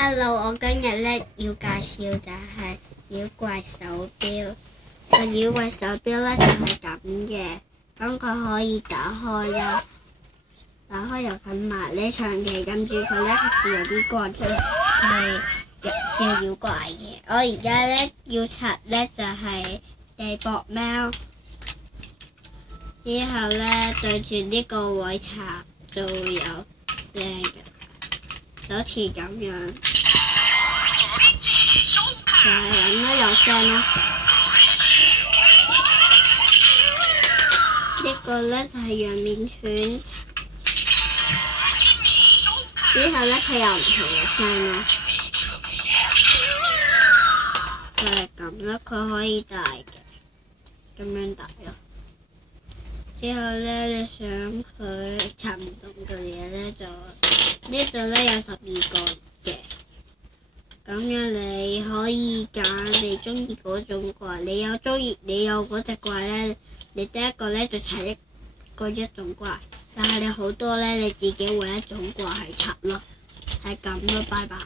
Hello， 我今日咧要介紹就係妖怪手錶。個妖怪手錶咧就係咁嘅，咁佢可以打開啦，打開又冚埋。你長期撳住佢咧，佢自有啲光出係照妖怪嘅。我而家咧要拆咧就係地博貓，之後咧對住呢個位拆就會有聲嘅。就好似咁樣，就係咁啦，有聲咯。呢個咧就係羊面犬，之後咧佢有唔同嘅聲咯，就係咁啦。佢可以大嘅，咁樣大咯。之後咧你想佢拆唔動嘅嘢咧就。呢度咧有12個嘅，咁樣你可以揀你中意嗰種怪。你有嗰隻怪咧，你第一個咧就拆一種怪，但係你好多咧你自己揾一種怪去拆咯，係咁咯，拜拜。